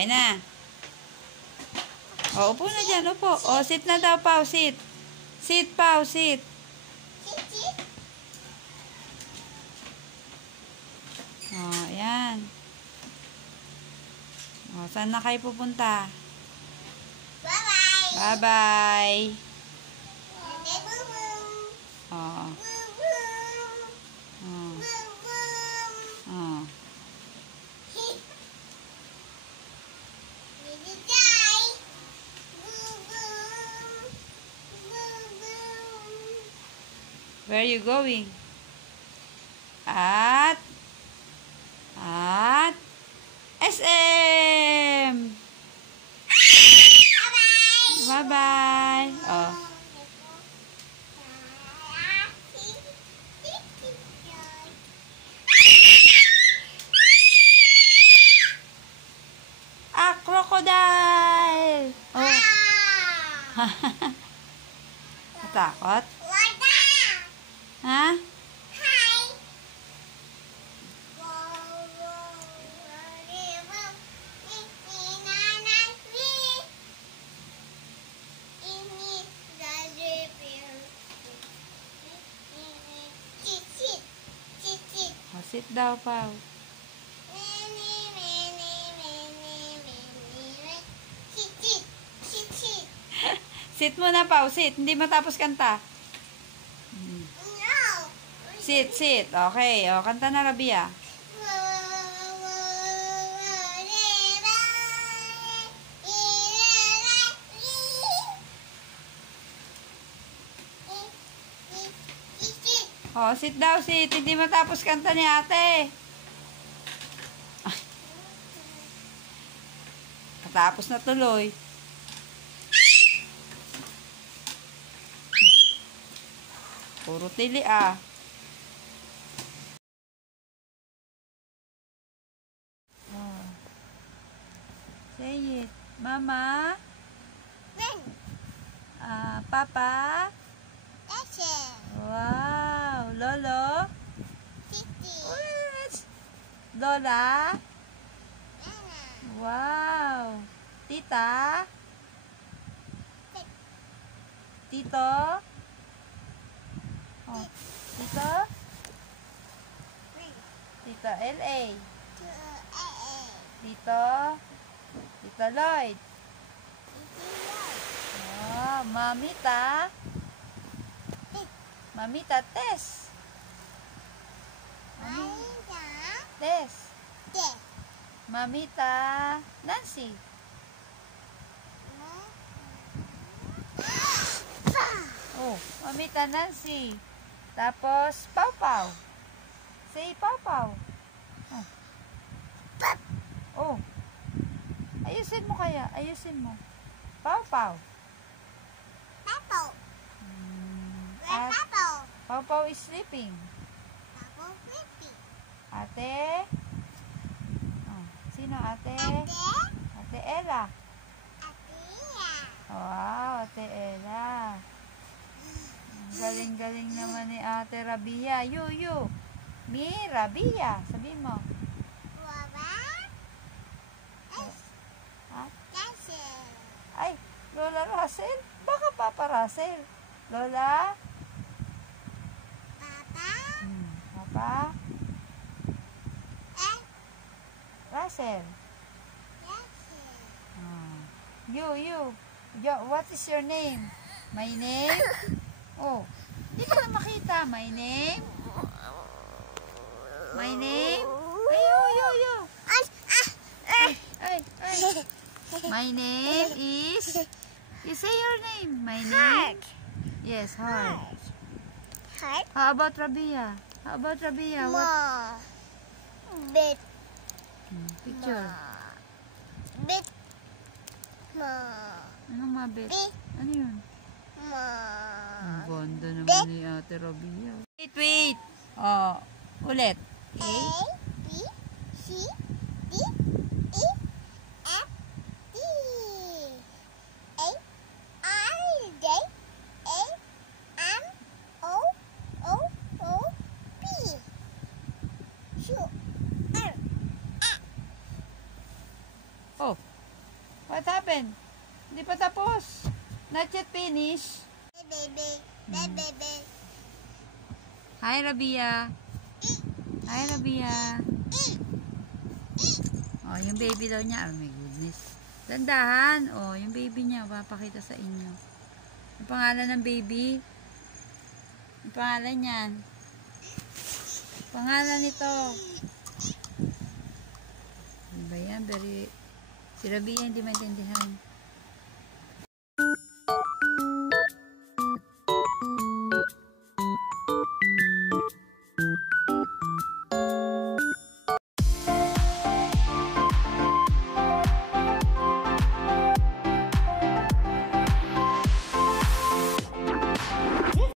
Okay na. O, upo na dyan. Upo. O, sit na daw, Pao. Sit. Sit, Pao. Sit. O, ayan. O, saan na kayo pupunta? Bye-bye. Bye-bye. O. O. O. Where are you going? At SM. Bye-bye. Oh. Crocodile. Oh. Natakot? Ha? Oh, sit daw, Pao. Sit muna, Pao. Sit. Hindi matapos kanta. Sit, sit. Okay. O, kanta na, Rabia. O, sit daw, sit. Hindi matapos kanta ni ate. Matapos na tuloy. Puro tili ah. Oh. Say it. Mama? Papa? Wow. Lolo? Lola? Wow. Tita? Tito? Oh. Tito? Tito LA? Tito? Tito Lloyd? Oh, Mamita? Mamita Tess? Tess? Mamita Nancy? Oh, Mamita Nancy. Tapos, Pau Pau. Say Pau Pau. Oh. Oh. Ayusin mo kaya. Ayusin mo. Pau Pau. At Pau Pau is sleeping. Ate? Oh. Sino ate? Ate Ella. Wow, Ate Ella. Galing-galing naman ni Ate Rabia. You. Mi Rabia. Sabihin mo. Ha? Ay, Lola Russell? Baka Papa Russell. Lola? Papa? Russell. You. What is your name? My name? Oh, hindi ko na makita. My name? My name? Ay, yo. Ay. My name is... You say your name. My name? Yes, Heart. How about Rabia? What? Bit. Picture. Bit. Anong mabit? Ano yun? Ang ganda naman ni Ate Rabia. Wait. Oh, ulit. A, B, C, D, E, F, G, H, I, J, A, M, O, P, Q, R, S. Oh, What happened? Hindi pa tapos. Not yet finished. Baby. Hi, Rabia. Hi, Rabia. Oh, yung baby daw niya. Oh my goodness. Dandahan. Oh, yung baby niya. Papakita sa inyo. Ang pangalan ng baby. Ang pangalan niyan. Pangalan nito. Diba yan? Si Rabia hindi maintindihan.